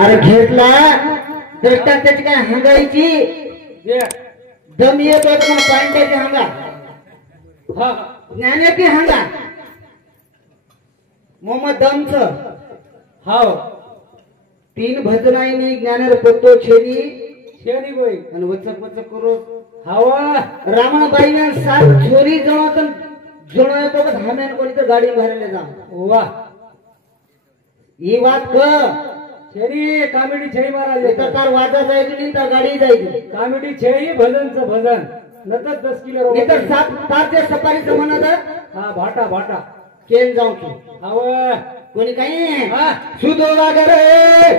अरे घेतला दट्टा त्याची काय हांगायची दम येत होत मग पांड्याची हांगा ज्ञानाची हांगा मोहम्मद दमच हाव 3 भजनाईनी ज्ञानेर पत्तो छेनी शेरी गोई आणि वचक वचक करो हवा रामाबाईने 7 छोरी जवळ जोड़ा तो धामेन कोणी तर गाडी भरले जा वाह ही बात क छेरी कॉमेडी छेरी महाराज तर तार वाजा जायची तर गाडी जायची कॉमेडी छेरी भजनचं भजन नंतर 10 किलो नाही तर 7 ते सफारीचं म्हणत हा भाटा भाटा केन जाऊ की हवा कोणी काही हा सुदो वागरे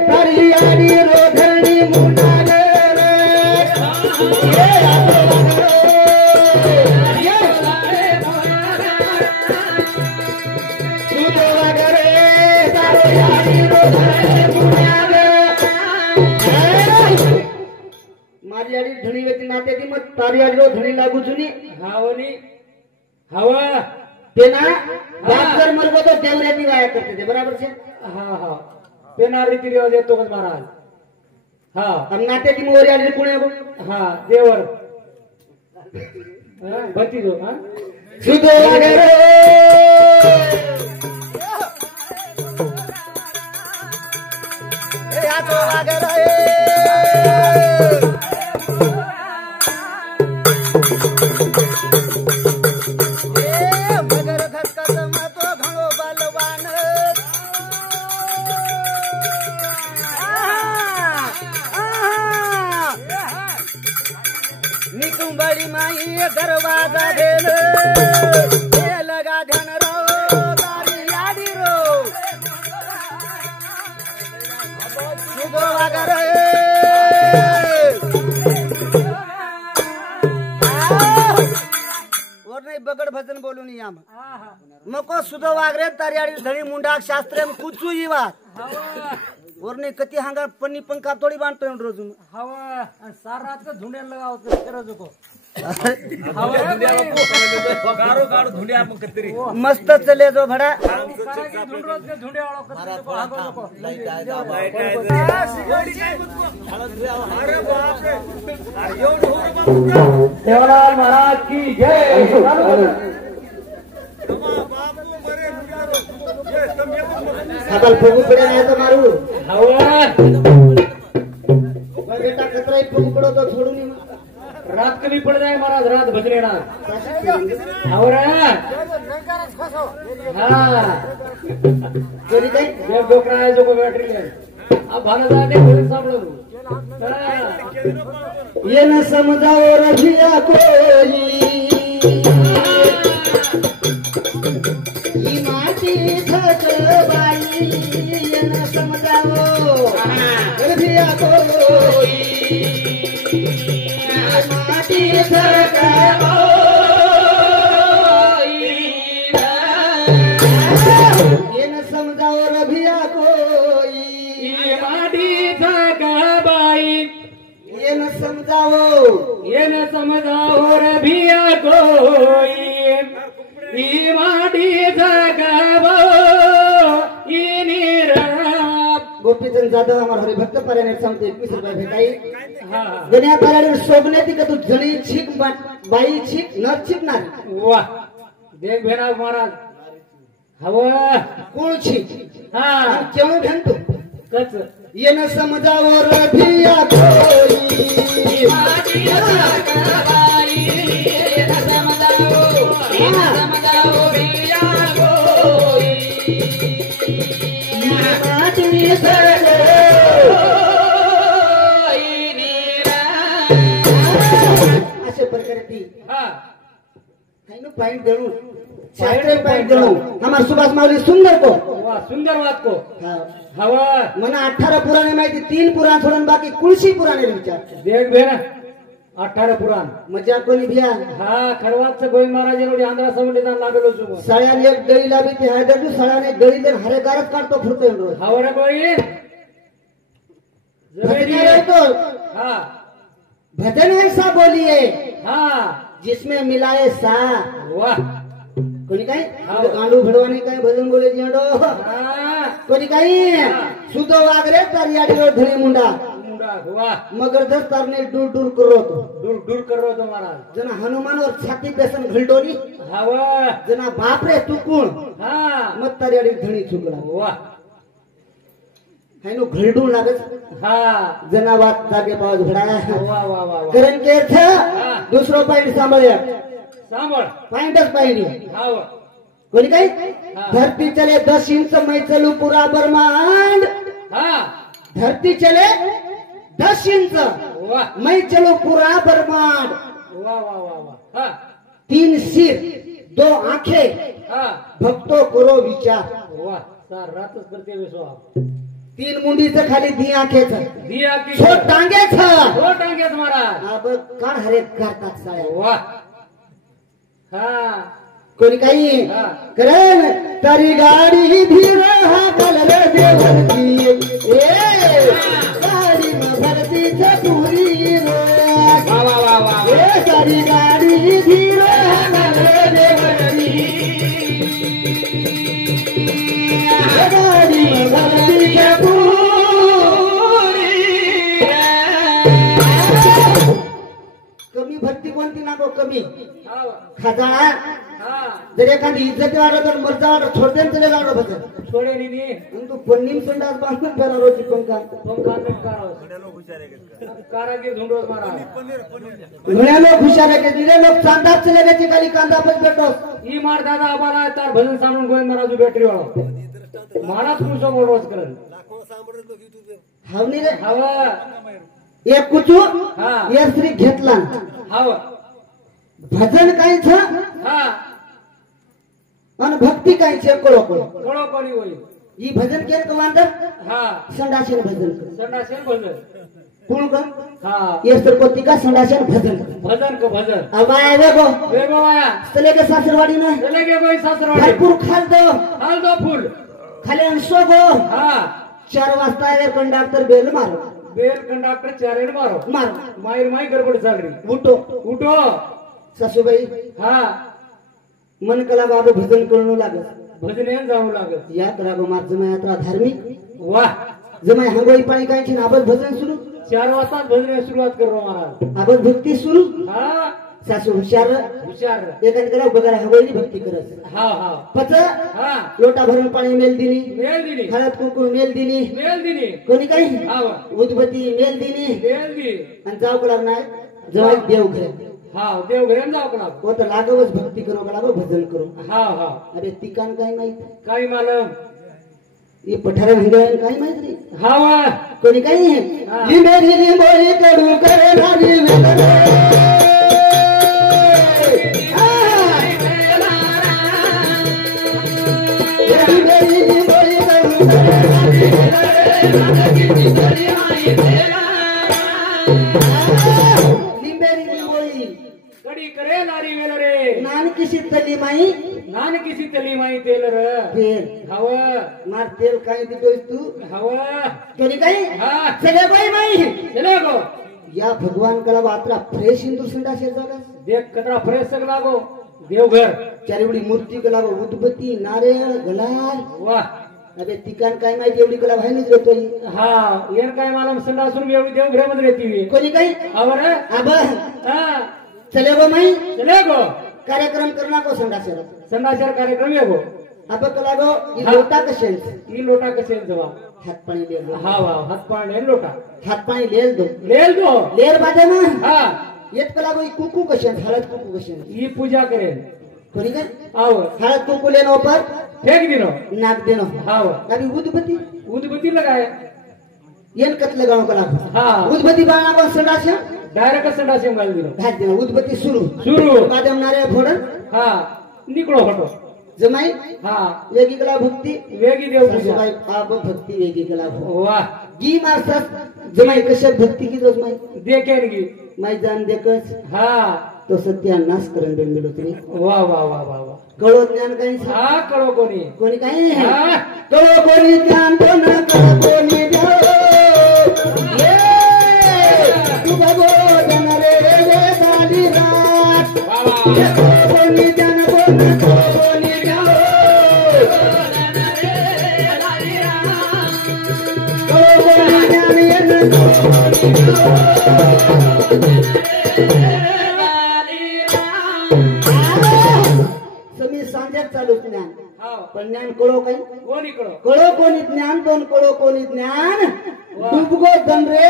तरी आडी रोधणी मुंडाले मारी आडी धणी व्यक्ती नाते ती मग तारी आडीलो धणी लागू जुनी हावनी हवा ते ना बाप जर मरबो तो देवऱ्याची गाया करते ते बराबर छे हा हा पेना रीती रिवाज येतो का महाराज हा आणि नाते ती मोरी आडी कुणे हा देवर भरती जो हा सुदो वागरे तो मगर धक्का तो घणो बलवान निकुम बड़ी माई दरवाजा देल लगा ध्यान रो गाड़ी यादी रो सुदो वागरे और नहीं बगड़ भजन बोलू नहीं याम मको सुदो वागरे तारियाडी धणी मुंडा शास्त्रे में कुछ ही बात और नहीं कति हांगा पन्नी पंखा थोड़ी बांधते हैं रोज हवा सारा रात का धुंडे लगाओ तो तेरा जो को कारो कारो धुंडिया मग कतरी मस्त चले जो भड़ा धुंड रोज के धुंडे वालों को हागो जो को अरे बाप रे अरे एवढं हो रे बाबू देवलाल महाराज की जय बापू मरे ये कमी खाताल फुगू पड़े नहीं तो मारू हवा बेटा खतरा ही फुगू पड़ो तो छोड़ू नहीं रात कभी पड़ जाए महाराज रात भजने ना और हाँ चोरी गई जब डोकरा है जो को बैटरी ले अब भाना जाने भजन सामने ये न समझाओ रजिया कोई ये माटी थकवाई ये न समझाओ रजिया कोई माटी थकवाई ये न समझाओ रजिया कोई ये माटी थकवाई ये न समझाओ ये न समझाओ रभिया कोई ये माटी थकवाओ ये नीरा गोपीचंद जाधव हमारे हरिभक्त पर्याने समते 21 रुपये भेटाई हाँ गण्या पर्याने शोभने ती का तू जणी छिक बाई छिक न छिक ना वाह देख भेना महाराज हवा कोण छिक हाँ क्यों भेन तू कच ये न समझाओ रभिया कोई माटी थकवाई ये न समझाओ रभिया कोई माटी थकवाई अशा प्रकारे ती हाँ खाइनो पॉइंट देणू शास्त्रीय पॉइंट देणू हमार सुभाष माऊली सुंदर को वाह सुंदर बात को हाँ हवा मना 18 पुराणे माहिती 3 पुराण सोडून बाकी कुळशी पुराणे विचार देख भेना 18 पुराण मजा कोणी भिया हा खरवाच गोविंद महाराज एवढी आंध्रा संबंधित लागलो छु सळ्याने एक गळीला बी ते हैदरजू सळ्याने गळीले हरे गारत काढतो फिरतो रोज हवर गोविंद भजन है तो हा भजन ऐसा बोलिए हा जिसमें मिलाए सा वाह कोणी काय गांडू भिडवाने काय भजन बोले जिंडो हा कोणी काही सुध वागरे तर याडीवर धणी मुंडा मुंडा वा मगर दस्तारने दूर दूर करो दूर दूर करो तो महाराज जना हनुमानवर छाती बेसन घलडोरी हवा जना बापरे तू कोण हा मग तर याडी धणी चुकला वा हायनो घलडून लागत हा जनावात जागे पावस घडा वा वा वा वा कारण के दुसरो पॉइंट सांभाळ्या सांभाळ पॉइंटच पाहिजे हाव कोणी काही धरती चले 10 इंच मैं चलू पूरा ब्रह्मांड हा धरती चले 10 इंच वा मैं चलो पूरा ब्रह्मांड वा वा वा वा हा 3 सिर 2 आंखें हा भक्तो करो विचार वा सार रातच करते विश्वा 3 मुंडीचं खाली दी आंखेच दिया की छोट टांगेच हो टांगेत महाराज अब काढ हरेक करतात साया वा हा कोणी काही करण तारी गाडी धीर हा कलर देवची ए गाडी भरतीच्या पुरी वा वा वा वा ए तारी गाडी धीर हा कलर देवची गाडी भरतीच्या कमी भरती कोणती नको कमी खजाना जर एखादी इज्जत वाढत तर मर्जा वाढत छोडते तरी वाढत होत छोडे नी तू पन्नीम संडास बांधून फिरार होती पंखा कारागीर झुंडोस महाराज घड्या लोक हुशार आहे दिले लोक चांदाच चले गए खाली कांदा पण भेटो ई मार दादा आबाला तार भजन सामून गोविंद महाराज बॅटरी वाळो महाराज तुमचं मोडवाच करन हावनी रे हवा एक कुचू हा एक श्री घेतला हवा भजन कायच हा आणि भक्ती कायच कळो कळो कळो कोणी होईल ही भजन केलं का वांदर हा संडाशन भजन कर संडासेन भजन कोण का हा ये तर कोती का संडाशन भजन कर भजन का भजन अबाय वेगो वेगो वाया चले के सासरवाडी ना चले गे बाई सासरवाडी भरपूर खाल दो हाल दो फूल खाली अंशो गो हा 4 वाजता एअर कंडक्टर बेल मारो बेल कंडक्टर चारेड मारो मारो मायर माय गडबड चालरी उठो उठो सासूबाई हा मन कला बाबू भजन करणं लागत भजनेन जाऊ लागत यात रागो मार जमा यात्रा धार्मिक वा जमाय हांगोई पाणी कायची आबद भजन सुरू 4 वाजता भजने सुरुवात करो महाराज आबद भक्ती सुरू हा सासू हुशार हुशार एकाने करा बघा हांगोई भक्ती करत हा हा पच हा लोटा भरून पाणी मेल दिली मेल दिली हळद कुंकू मेल दिली मेल दिली कोणी काही हा उदबत्ती मेल दिली मेल दिली आणि जाऊ कला नाही जवळ देव घरे हा देव घरेन जाऊ कला वो तर लागवच भक्ती करो का लागो भजन करो हा हा अरे तिकान काय माहित काही मालम ये पठार हिंगायन काय माहित रे हा वा कोणी काही लिंबेरी लिंबोळी कडू करे नारी लिंबेरी लिंबोळी कडू लिंबेरी लिंबोळी कडी करे नारी वेल रे नान किसी तली माई नान किसी तली माई तेल र तेल हव मार तेल काय देतोय तू हव कोणी काही हा चले बाई माई चले गो या भगवान कला वात्रा फ्रेश इंदूर संडा शेर जागा देख कतरा फ्रेश सग लागो देवघर चारिवडी मूर्ती कला उदबत्ती नारळ गलाल वा अबे तिकान काय माहिती एवढी कला व्हायनच देतोय हा येन काय मालम संडासून एवढी देवघर मध्ये येते कोणी काही हव रे अब हा चले गो माई चले गो कार्यक्रम करना को संडा शेर संडासर कार्यक्रम ये गो अब कला गो ई लोटा कशेल ई लोटा कसे जवा हात पाणी लेल दो हा वा हात पाणी लोटा हात पाणी लेल दो लेल दो लेर बाजे ना हा येत कला गो ई कुकू कशेल हळद कुकू कशेल ई पूजा करेन कोणी काय आव हळद कुकू लेनो पर फेक दिनो नाक देनो हा वा अभी उदबत्ती उदबत्ती लगाए येन कत लगाव कला हा उदबत्ती बाळा को संडा शेर डायरेक्ट संडास घाल दिनो घात देना उदबत्ती सुरू सुरू बादम नारळ फोडन हा निकलो हटो जमाई हा वेगी कला भक्ती वेगी देव पूजा सासूबाई आब भक्ती वेगी कला वा गी मारसास जमाई कशा भक्ती की दोस माई देखेन गी माई जान देखस हा तो सत्यानाश करून देऊन गेलो तुम्ही वा वा वा वा वा कळो ज्ञान काही हा कळो कोणी कोणी काही हा कळो कोणी ज्ञान तो ना कळो कोणी ये तू बघो जन रे रे साली रात वा वा कोणी ज्ञान कोणी कोणी समी सांजेत चालू ज्ञान हाव पण ज्ञान कळो काही कोण इकडं कळो कोणी ज्ञान दोन कळो कोणी ज्ञान डुबगो दन रे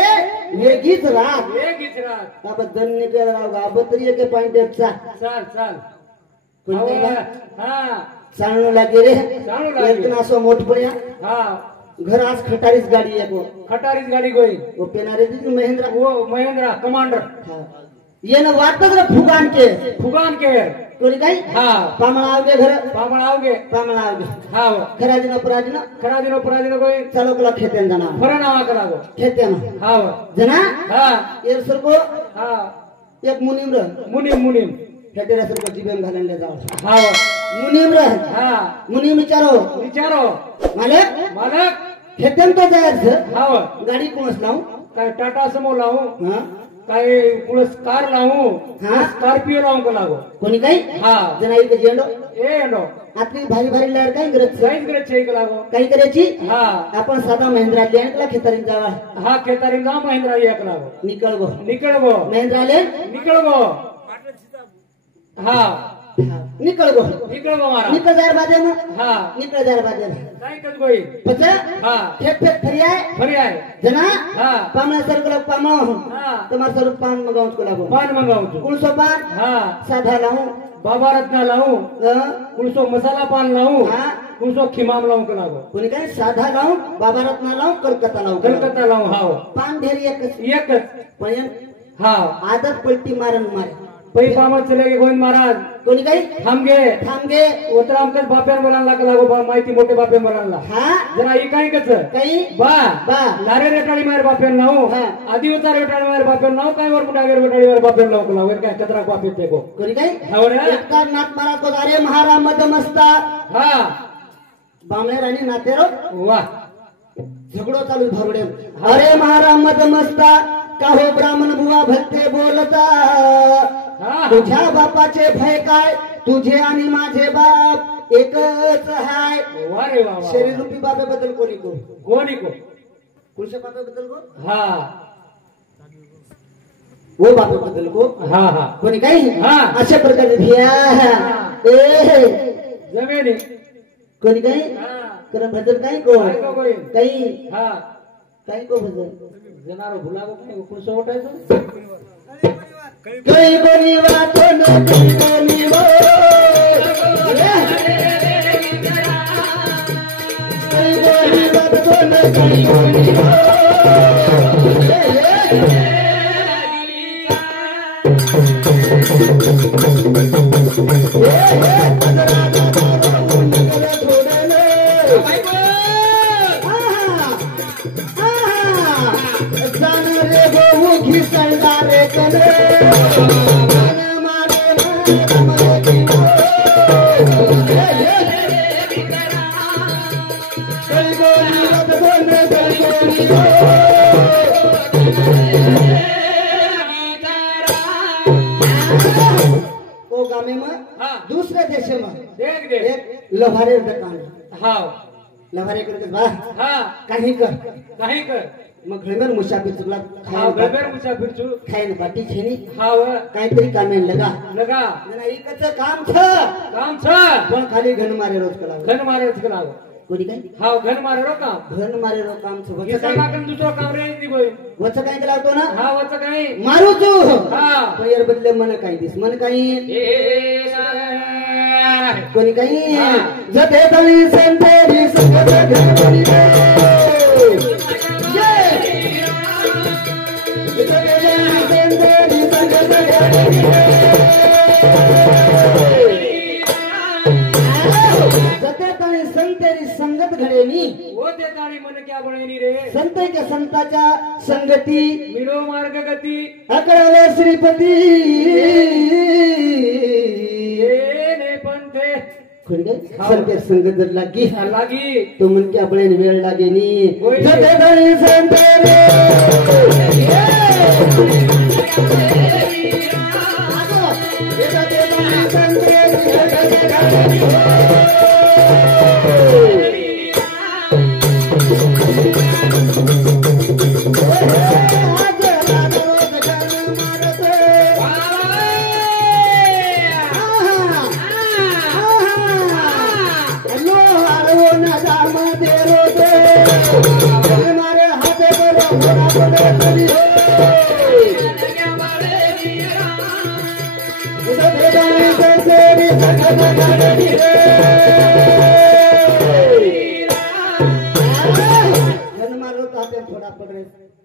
वेगीच रात एक इचरात बाबा दन निघेल राव गाबतरी एक पॉइंट चा चाल चाल कोणी हाव, हा चालणं लागे रे चालू लागे. एक नासो मोठ पड्या हा घर आज खटारीच गाडी एक खटारीच गाडी गोई वो पेनारे दी महेंद्र वो महेंद्रा कमांडर ये न वाटत रे फुगान के फुगान केर कोणी काही हा पामळा आवगे घर पामळ आवगे पामळा आवगे हाव खराजीन अपराजीन खरा दिनो गोई चालो कला खेतेन जाना फरा नावा करागो खेतेन हाव जना हा ये सरको हा एक मुनीम र मुनीम खेतेरा सरको जीवन घालन ले जाओ हाव मुनीम र हा मुनीम विचारो विचारो मालक मालक खेतेन तो जायचं हाव गाडी कोणस लावू काय टाटा समो लावू हा काय पुलस कार लावू हा? स्कॉर्पियो लावू का लागो कोणी काही हा जना एक जेंडो ए एंडो आपली भारी भारी लहर काही गरज साईज करे छे का लागो काही करायची हा आपण साधा महिंद्रा लेंटला खेतारीन जावा हा खेतारी गाव महिंद्रा एक लागो निकळ गो निकळ गो महिंद्रा ले निकळ गो हा निकळ गो निकळ गो मारा निकळ जार बादे मग हा निकळ जार बादे काय कच गोई पचा हा फेक फेक फरियाय फरी आहे जना हा पामना सरकला पामा हा तुम्हारा सर पान मगाऊं को लागो पान मंगाऊ तू कुलसो पान हा साधा लाऊं बाबा रत्ना लावू कुलसो मसाला पान लावू हा कुलसो खिमाम लावू का लागो कोणी काय साधा लाऊं बाबा रत्ना लाऊं कलकत्ता लाऊं कलकत्ता लावू हाव पान ढेरी एकच एकच पण हा आदत पलटी मारन मारे पै पामत चले गे गोविंद महाराज कोणी काही थांबगे थांबगे उतरा आमकाच बाप्यान बोलायला लागो बा माहिती मोठे बाप्यान बोलायला हा जरा ही काय कच काही बा बा लारे रेटाळी मार बाप्यान नाव हा. आधी उतार रेटाळी मार बाप्यान नाव काय वर कुठे रेटाळी मार बाप्यान नाव कला वर काय कचरा बाप येते गो कोणी काही हो रे एकदा नाथ मारा को अरे महारा मदमस्ता हा बामणे राणी नातेरो वा झगडो चालू धरवडे अरे महारा मदमस्ता का हो ब्राह्मण बुवा भलते बोलता हा तुझ्या बापाचे भय काय तुझे आणि माझे बाप एकच हाय वा रे वा वा. शरीर रूपी बाबेबद्दल कोणी को कोणी को कुणच्या बाबेबद्दल को हा वो बाबेबद्दल को हा हा कोणी काही हा. अशा प्रकारे धिया ए जमेनी कोणी काही हा कर भजन काही को काय को कोई काही हा काही को भजन जनारो भुलागो काय कुणसो उठायचो कई कोणी वातो न कई कोणी वो कई कोणी वातो न कई कोणी वो रे गो घिसळला रे कले ओ गामे में हा दूसरे देश में देख दे एक लभारे दुकान हा लभारे करके बा हा काही कर काही कर मग घरमेर मुसाफिर चुकला हा गबर मुसा फिरचू खायन बाटी छेनी हा व काहीतरी कामे लगा लगा जरा एकच काम छ काम छ पण खाली घन मारे रोज कला घन मारे लागो कोणी काय हा घन मारे रो काम घन मारे रो काम छ ये वच काय सकाकन दुसरो काम रे नी गोई वच काय केला होतो ना हा वच काही मारू तू हा पैर बदले मन काही दिस मन काही ए कोणी काही हा. जते तळी संतेरी संगत घरी संतेरी संगत घडेनी वो ते तारी मन क्या बनेनी रे संत के संताच्या संगती मिलो मार्ग गती अकरावे श्रीपती ये ने पंथे संत संगत जर लागी लागी तो मन क्या बने वेळ लागे नी होय. जते तळी संतेरी ए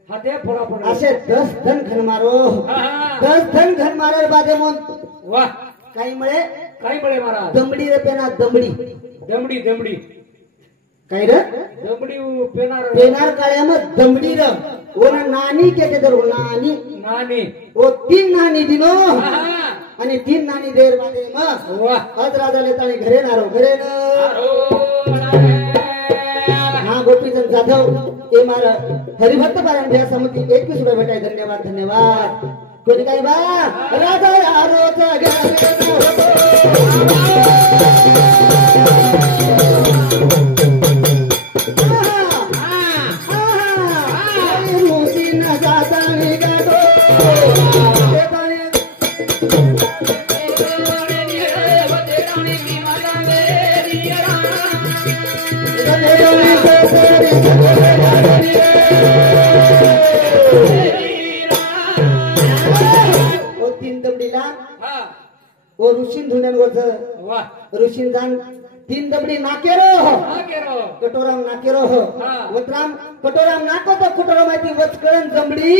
हाते फोडा फोडा असे 10 धन घन मारो 10 धन घन मारे बादे मन वाह काही मुळे काय बळे महाराज दमडी रे पेना दमडी दमडी दमडी काय रे दमडी पेनार पेनार काळे मग दमडी र ओना नानी केते तर नानी नानी ओ 3 नानी दिनो हा आणि 3 नानी देर बादे मग वाह आज राजाले ताणी घरे नारो घरे न हा गोपीचंद जाधव ते मारा हरिभक्त पारायण भ्या समिती 21 रुपये भेटाय धन्यवाद धन्यवाद कोणी काय बा राजा आरोचा मोती न जाता निघालो तीन दबडीला ओ ऋषीन धुण्यावर वाह ऋषीन जाण 3 दबडी नाकेरो नाकेरो कटोराम नाकेरो वत्राम कटोराम नाको तो कटोरा माहिती वचकळण जमडी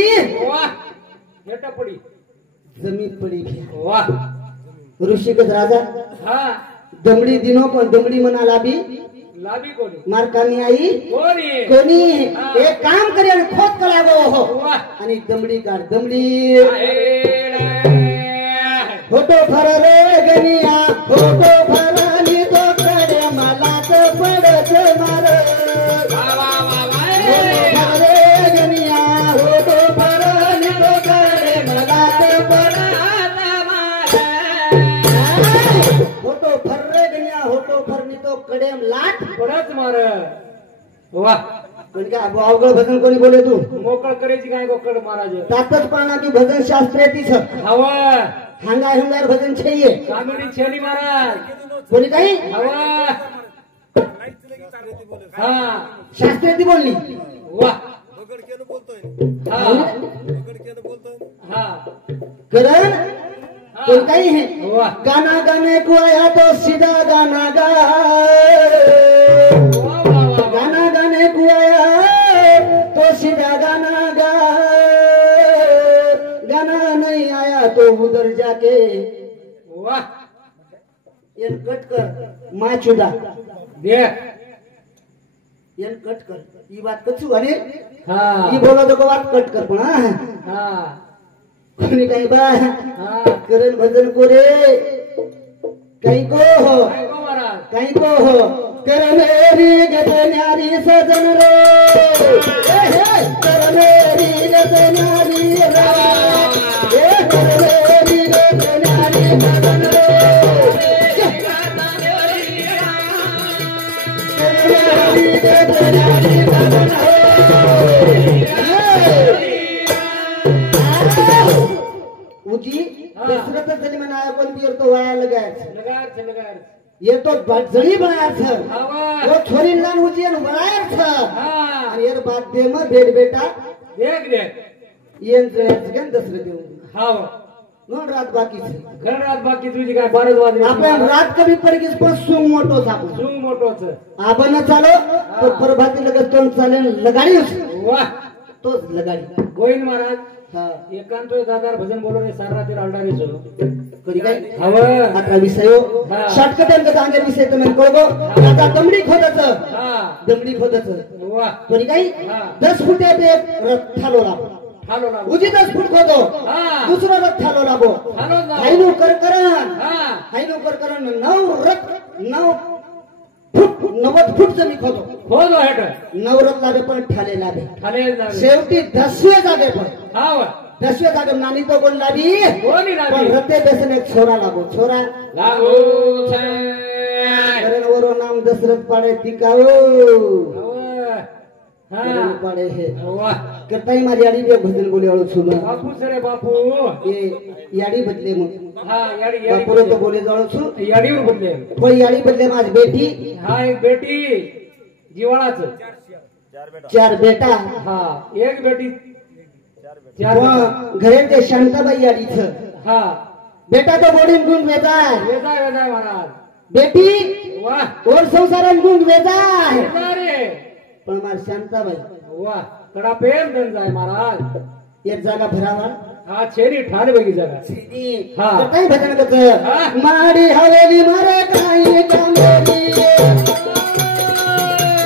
वाह हेटा पडी जमी पडी वाह ऋषिकच राजा हा दमडी दिनो पण दमडी म्हणा लाभी लाभी कोणी मारकानी आई कोणी कोणी एक काम करे आणि खोद कलागो हो वाह आणि दमडी काढ दमडी फोटो फर रे गनिया फोटो फरानी तो कडे मलाच पडत मार फोटो फर रे गनिया फोटो फरानी तो कडे मलाच पडत मार फोटो फर रे गनिया फोटो फरनी तो कडे लाट पडत मार वाह कोणी काय अवघड भजन कोणी बोले तू मोकळ करायची काय गोकळ महाराज तातच पाना की भजन शास्त्र तीच हवा हांगा हिंगार भजन छेये कामिनी छेली महाराज कोणी काही हवा हा शास्त्र ती बोलली वाह हा हा करण कोण काही है वाह गाना गाने को आया तो सीधा गाना गा गाना गाने को आया तो सीधा गाना गा गाना नहीं आया तो उधर जाके वाह ये कट कर माचुदा देख ये कट कर ये बात कछु अरे हा ये बोलो तो बात कट कर पण हा कोणी काही बा हा करण भजन को रे काही को हो काय गो महाराज काही को हो कर मेरी गजन्यारी सजन रे कर मेरी गजन्यारी रे कर मेरी गजन्यारी सजन रे गजन्यारी सजन ऊंची दशरथ जन्म नाय पण पिर तो वाया लगायच लगार ये तो जड़ी बनाया था हवा वो छोरी लान ऊंची ने बनाया था हा और ये बात दे में बेट बेटा देख देख ये जगन दशरथ देव हाव नोन रात बाकी छे घर रात बाकी तुझी काय 12 वाजले आपण रात कभी पड़ गई पर सुंग मोटो सापो सुंग मोठोच आपण चालो तो प्रभाती लगत तो चाले लगाडी वाह तो लगाडी गोविंद महाराज हां एकांत दादार भजन बोलो रे सारा रात्री आलडारी जो कधी काय हवा आता विषय शॉर्टकट अंक तांगे विषय तुम्ही कळगो आता दमडी खोदच हा दमडी खोदच वाह कोणी काही हा 10 फुटे पे एक रथ थालो लाभो हालो ना उजी 10 फूट खोदो हा दुसरा रथ थालो लाभो हालो ना हायनो करकरण हा हायनो करकरण 9 रथ 9 फूट 90 फूट जमीन खोदो खोदो हेट 9 रथ लाभे पण ठाले लाभे खाले लागले शेवटी 10व्या जागे पण हाव 10व्या जागे नानी तो बोल लाभी कोणी पण लागली रथे बेसन एक छोरा लाभो छोरा लागो छे करण वरो नाम दशरथ पाडे तिकाओ हा पाडे हे वाह करताई मारी याडी बे भजन बोले वाळो छु मैं बापू सरे बापू ये याडी बदले मग हा याडी बापुरो तो बोले जाळो छु याडीवर बोलले पण याडी बदले माझ बेटी हा एक बेटी जिवाळाच 4 बेटा हा एक बेटी चार पण घरे ते शांताबाई आलीच हा बेटा तो बोडीन गुंग वेचाय वेदाय वेदाय महाराज बेटी वाह ओर संसारान गुंग वेचाय वेदाय रे पण मार शांताबाई वाह कडा प्रेम दन जाय महाराज एक जागा भरावा हा छेरी ठाण बगी जगा हा. तर काही भजन हा. करत माडी हवेली मारे काही कामेली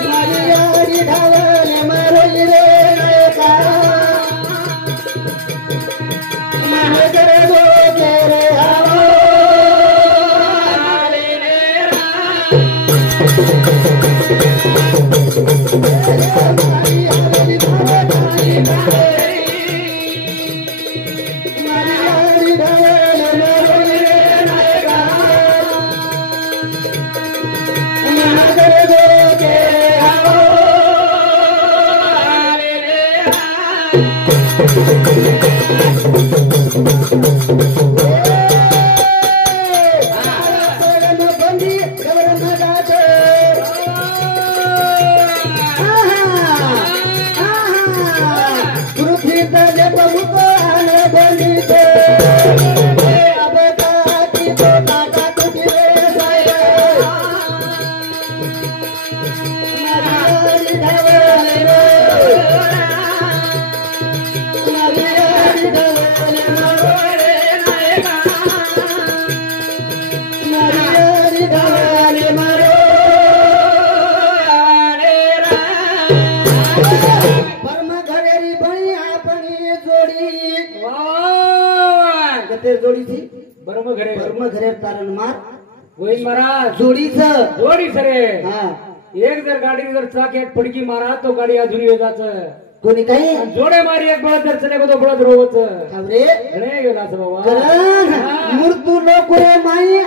माडी याडी ढावली मारोली रे नायका माहे करे गो तेरे आवो आले रे माडी हवेली मारे काही कामेली जोडीची बरोबर घरे कर्म घरे तारण मार होईल महाराज जोडीचं जोडी सरे हा एक जर गाडी जर चाक्यात फडकी मारा तो गाडी अधुरी वेगाच कोणी काही जोडे मारी एक बळद जर चले तो बळद रोवच थांबरे घडे गेला बाबा करण मूर्तू लोक माई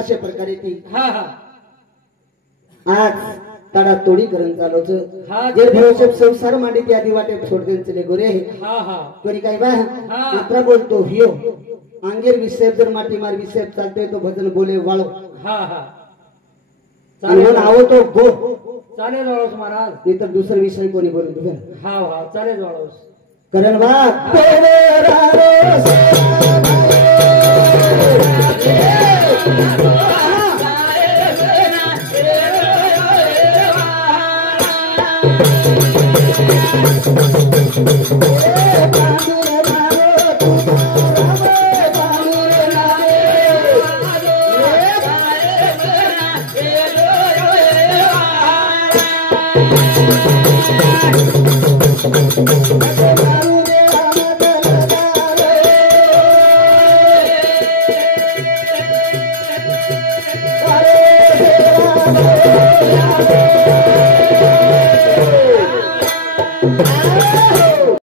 अशा प्रकारे ती हा हा आज तडा तोडी करून चालवच हा. जे भरोसे संसार मांडी ती आधी वाटे सोडते चले गोरे हा हा कोणी काय बा हा. मात्रा बोलतो हियो अंगेर विषय जर माटी मार विषय चालतोय तो भजन बोले वाळो हा हा म्हणून चालेल आવો तो गो चालेल वाळूस महाराज नाही तर दुसरा विषय कोणी बोलून तुझं हा हा चालेल वाळूस करण बा Hare